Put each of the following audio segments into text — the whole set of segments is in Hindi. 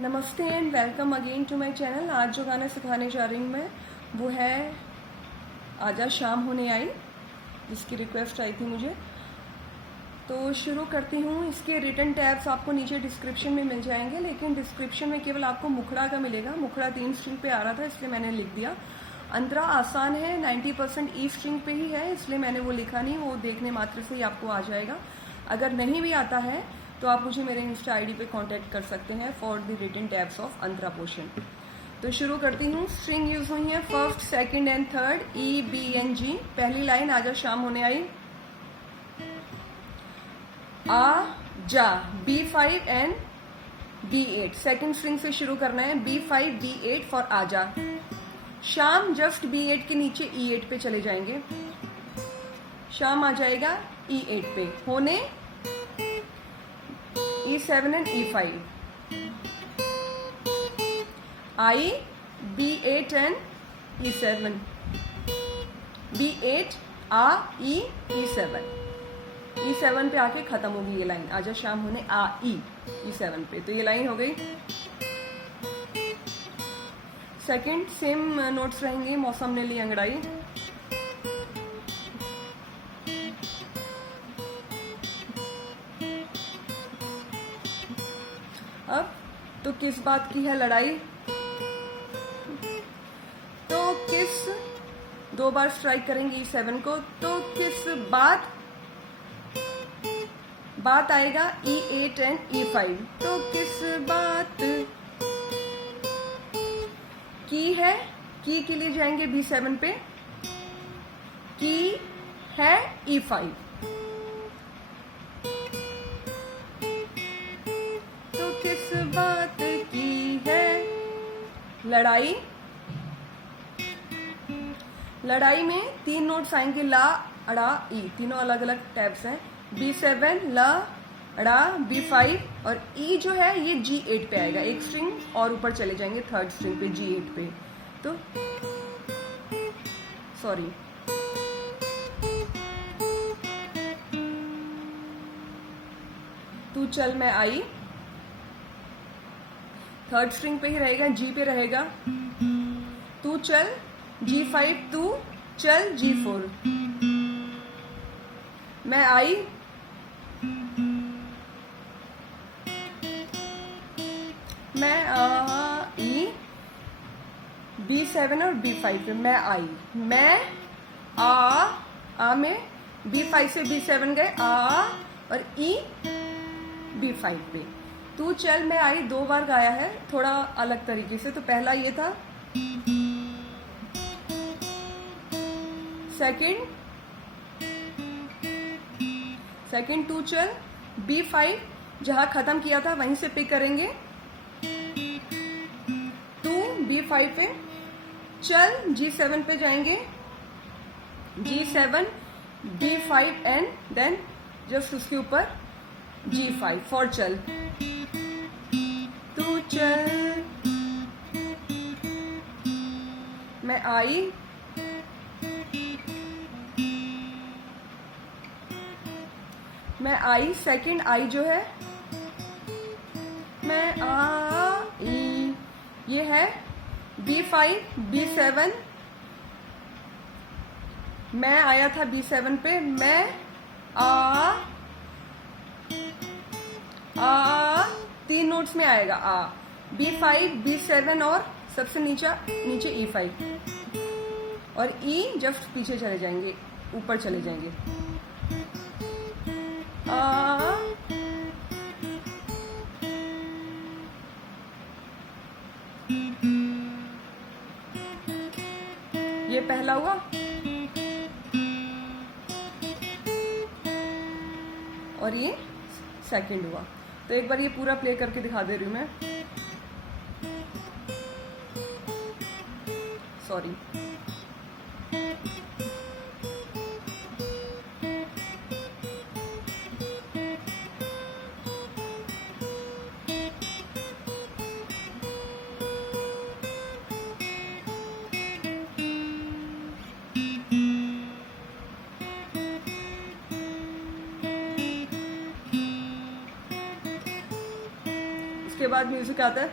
नमस्ते and welcome again to my channel. आज जो गाना सिखाने जा रही हूँ मैं वो है आजा शाम होने आई, जिसकी रिक्वेस्ट आई थी मुझे। तो शुरू करती हूँ। इसके रिटन टैब्स आपको नीचे डिस्क्रिप्शन में मिल जाएंगे, लेकिन डिस्क्रिप्शन में केवल आपको मुखड़ा का मिलेगा। मुखड़ा 3 स्ट्रिंग पे आ रहा था इसलिए मैंने लिख दिया। अंतरा आसान है, 90% ई स्ट्रिंग पे ही है इसलिए मैंने वो लिखा नहीं, वो देखने मात्र से ही आपको आ जाएगा। अगर नहीं भी आता है तो आप मुझे मेरे इंस्टा आईडी पे कांटेक्ट कर सकते हैं for the written tabs of अंतरा पोर्शन। तो शुरू करती हूँ। स्ट्रिंग यूज हुई है first, second and third, E B N G. पहली लाइन आजा शाम होने आई, आ जा, B5 and B8। Second string से शुरू करना है, B5 B8 फॉर आजा। शाम जस्ट B8 के नीचे E8 पे चले जाएंगे, शाम आ जाएगा E8 पे। होने E7 and E5, I B8 and E7, B8 uh E7, E7 पे आके खत्म होगी ये लाइन। आजा शाम होने आ E7 पे। तो ये लाइन हो गई। सेकंड सेम नोट्स रहेंगे, मौसम ने ली अंगड़ाई। अब तो किस बात की है लड़ाई, तो किस, 2 बार स्ट्राइक करेंगे E7 को। तो किस बात आएगा E8 एंड E5। तो किस बात की है, की के लिए जाएंगे B7 पे, की है E5। तो किस बात की है लड़ाई। लड़ाई में 3 नोट्स आएंगे, ला अड़ा ई, तीनों अलग अलग टैब्स हैं। B7 ला अड़ा, B5 और ई जो है ये G8 पे आएगा। एक स्ट्रिंग और ऊपर चले जाएंगे थर्ड स्ट्रिंग पे, G8 पे। तो सॉरी, तू चल मैं आई, थर्ड स्ट्रिंग पे ही रहेगा, G पे रहेगा। तू चल G5, तू चल G4। मैं आई, मैं आई B7 और B5 पे। मैं आई, मैं आ में B5 से B7 गए, आ और E B5 पे। तू चल मैं आई 2 बार गाया है थोड़ा अलग तरीके से। तो पहला ये था, सेकंड तू चल B5 जहां खत्म किया था वहीं से पिक करेंगे। तू B5 पे, चल G7 पे जाएंगे, G7 B5 and then just उसके ऊपर G5 फॉर चल। तू चल मैं आई, मैं आई, सेकंड आई जो है मैं आई, ये है B5 B7। मैं आया था B7 पे, मैं आ 3 नोट्स में आएगा आ, B5 B7 और सबसे नीचे E5 और E जस्ट पीछे चले जाएंगे, ऊपर चले जाएंगे। ये पहला हुआ। और ये सेकंड हुआ। तो एक बार ये पूरा प्ले करके दिखा दे रही हूं मैं, सॉरी। उसके बाद म्यूजिक आता है।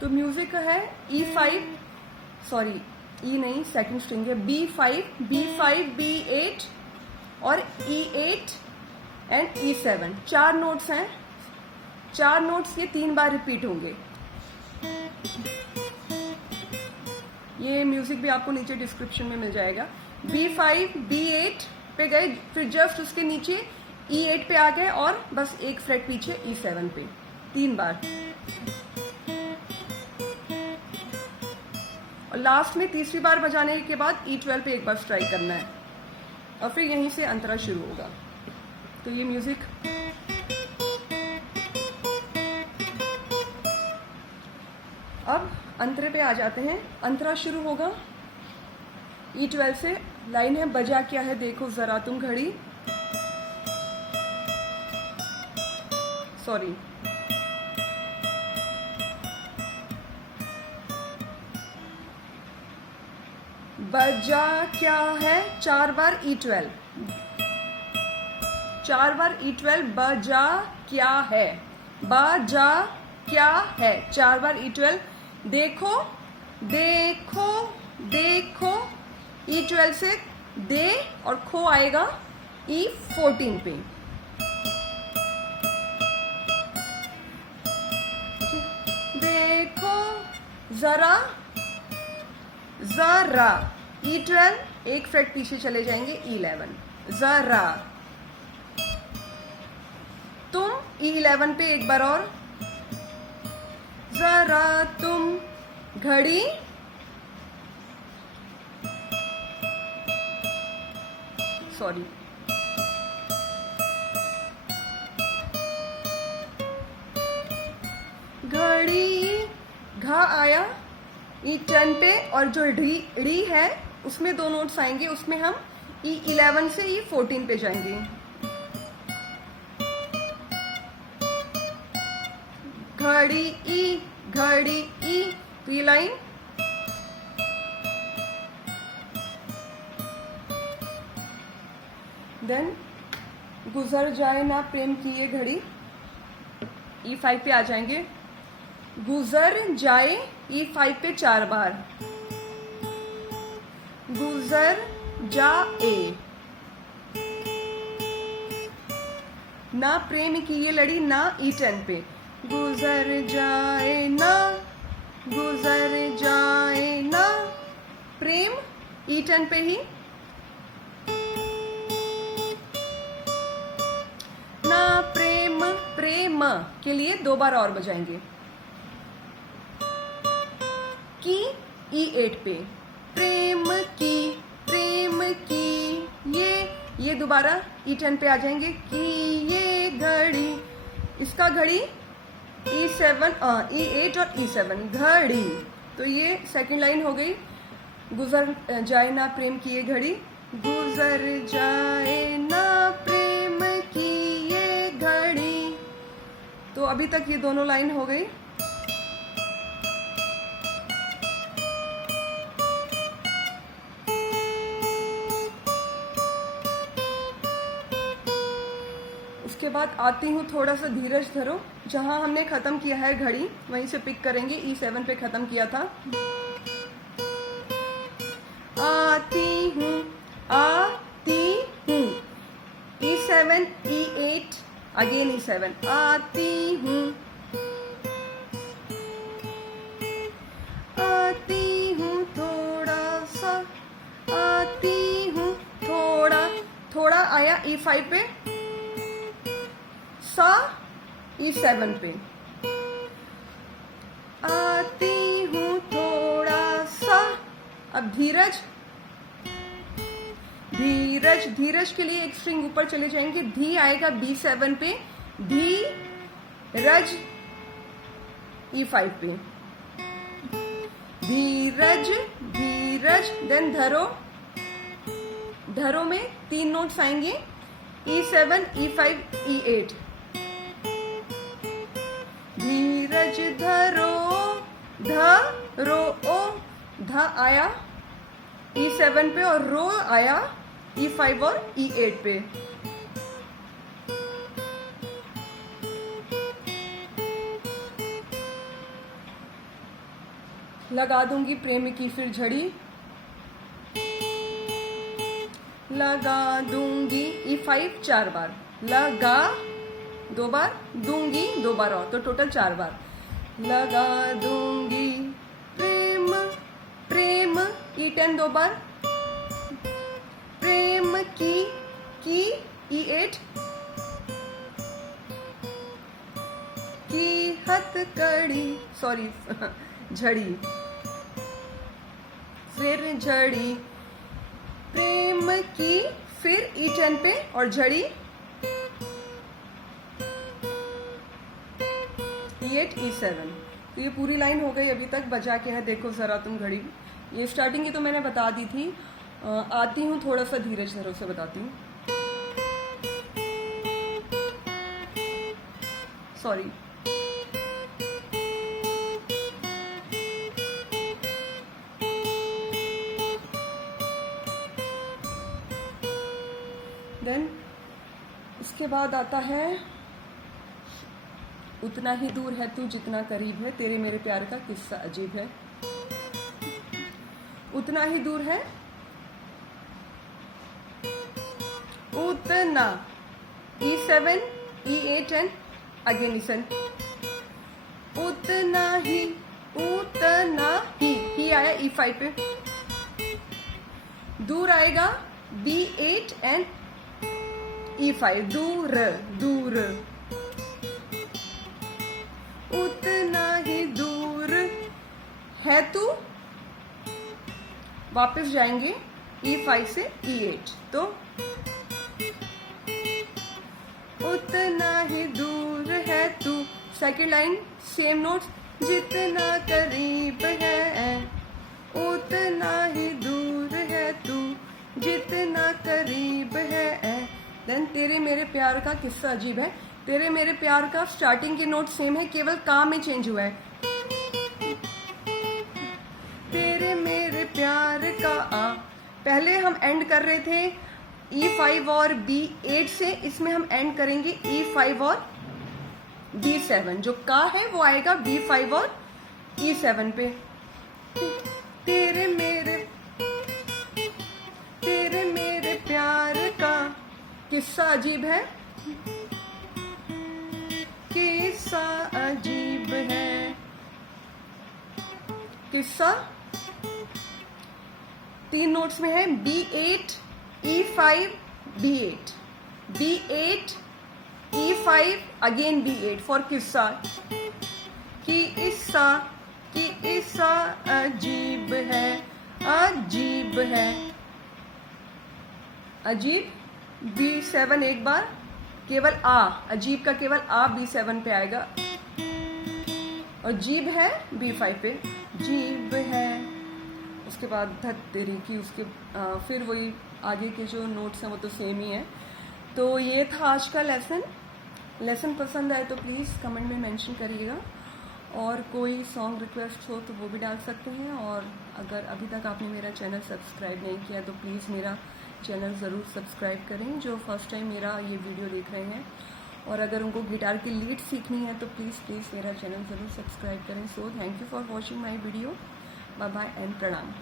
तो म्यूजिक है E5, सॉरी E नहीं, सेकंड स्ट्रिंग है, B5, B8 और E8 एंड E7। 4 नोट्स हैं, 4 नोट्स ये 3 बार रिपीट होंगे। ये म्यूजिक भी आपको नीचे डिस्क्रिप्शन में मिल जाएगा। B5 B8 पे गए, फिर जस्ट उसके नीचे E8 पे आ गए और बस एक फ्रेट पीछे E7 पे 3 बार, और लास्ट में तीसरी बार बजाने के बाद E12 पे एक बार स्ट्राइक करना है और फिर यहीं से अंतरा शुरू होगा। तो ये म्यूजिक अब अंतरे पे आ जाते हैं। अंतरा शुरू होगा E12 से। लाइन है, बजा क्या है देखो जरा तुम घड़ी, सॉरी, बजा क्या है 4 बार E12, 4 बार E12, बजा क्या है, बजा क्या है 4 बार E12। देखो देखो देखो, E12 से दे और खो आएगा E14 पे। देखो जरा जरा, E12 एक फ्रेट पीछे चले जाएंगे E11, जरा। तुम E11 पे एक बार और, जरा तुम घड़ी, सॉरी, घड़ी, घा आया E10 पे, और जो ड़ी है उसमें 2 नोट्स आएंगे, उसमें हम E11 से E14 पे जाएंगे। घड़ी ई, घड़ी ई, तो ये लाइन देन गुजर जाए ना प्रेम की ये घड़ी, E5 पे आ जाएंगे। गुजर जाए E5 पे 4 बार, गुजर जाए, ना प्रेम की ये लड़ी ना E10 पे, गुजर जाए ना, गुजर जाए ना, प्रेम E10 पे ही, ना प्रेम, प्रेम के लिए 2 बार और बजाएंगे। की E8 पे, प्रेम की, प्रेम की, ये दोबारा E10 पे आ जाएंगे। कि ये घड़ी, इसका घड़ी E7, E8 और E7, घड़ी। तो ये सेकंड लाइन हो गई, गुजर जाए ना प्रेम की ये घड़ी, गुजर जाए ना प्रेम की ये घड़ी। तो अभी तक ये दोनों लाइन हो गई। उसके बाद आती हूँ, थोड़ा सा धीरज धरो, जहां हमने खत्म किया है घड़ी वहीं से पिक करेंगे। E7 पे खत्म किया था। आती हूँ, आती हूँ, E7 E8 अगेन E7, आती हूँ, आती हूँ थोड़ा सा, आती हूँ थोड़ा, थोड़ा आया E5 पे, सा E7 पे, आती हूँ थोड़ा सा। अब धीरज, धीरज, धीरज के लिए एक स्ट्रिंग ऊपर चले जाएंगे, धी आएगा B7 पे, धी रज E5 पे, धीरज, धीरज, देन धरो, धरो में 3 नोट्स आएंगे, E7 E5 E8, धीरज धरो, धरो ओ, ध आया E7 पे और रो आया E5 और E8 पे। लगा दूंगी प्रेम की फिर झड़ी, लगा दूंगी E5 4 बार, लगा 2 बार, दूंगी 2 बार और, तो टोटल 4 बार। लगा दूंगी प्रेम प्रेम E10 2 बार, प्रेम की E8 की हथकड़ी, सॉरी झड़ी, फिर झड़ी, प्रेम की फिर E10 पे और झड़ी E8 E7। तो ये पूरी लाइन हो गई अभी तक, बजा के है देखो जरा तुम घड़ी। ये स्टार्टिंग की तो मैंने बता दी थी, आती हूँ थोड़ा सा धीरज धरो से बताती हूँ, सॉरी। देन इसके बाद आता है उतना ही दूर है तू जितना करीब है, तेरे मेरे प्यार का किस्सा अजीब है। उतना ही दूर है, उतना E7 E8 and again E7, उतना ही आया E5 पे, दूर आएगा B8 एंड E5, दूर दूर, उतना ही दूर है तू, वापस जाएंगे E5 से E8, तो उतना ही दूर है तू। सेकेंड लाइन सेम नोट्स, जितना करीब है, उतना ही दूर है तू, जितना करीब है। देन तेरे मेरे प्यार का किस्सा अजीब है, तेरे मेरे प्यार का स्टार्टिंग के नोट सेम है, केवल का में चेंज हुआ है। तेरे मेरे प्यार का आ, पहले हम एंड कर रहे थे E5 और B8 से, इसमें हम एंड करेंगे E5 और B7, जो का है वो आएगा B5 और E7 पे। तेरे मेरे प्यार का किस्सा अजीब है, किस्सा अजीब है, किस्सा 3 नोट्स में है, B8 E5 B8, B8 E5 again B8 for किस्सा, कि ईसा अजीब है, अजीब है, अजीब B7 एक बार, केवल आ, अजीब का केवल आ B7 पे आएगा, और जीब है B5 पे, जीब है। उसके बाद धत तेरी की, उसके फिर वही आगे के जो नोट्स हैं वो तो सेम ही है। तो ये था आज का लेसन पसंद आए तो प्लीज़ कमेंट में मेंशन करिएगा, और कोई सॉन्ग रिक्वेस्ट हो तो वो भी डाल सकते हैं। और अगर अभी तक आपने मेरा चैनल सब्सक्राइब नहीं किया तो प्लीज़ मेरा चैनल ज़रूर सब्सक्राइब करें, जो फर्स्ट टाइम मेरा ये वीडियो देख रहे हैं। और अगर उनको गिटार की लीड सीखनी है तो प्लीज़ मेरा चैनल ज़रूर सब्सक्राइब करें। So thank you for watching my video, bye bye and प्रणाम।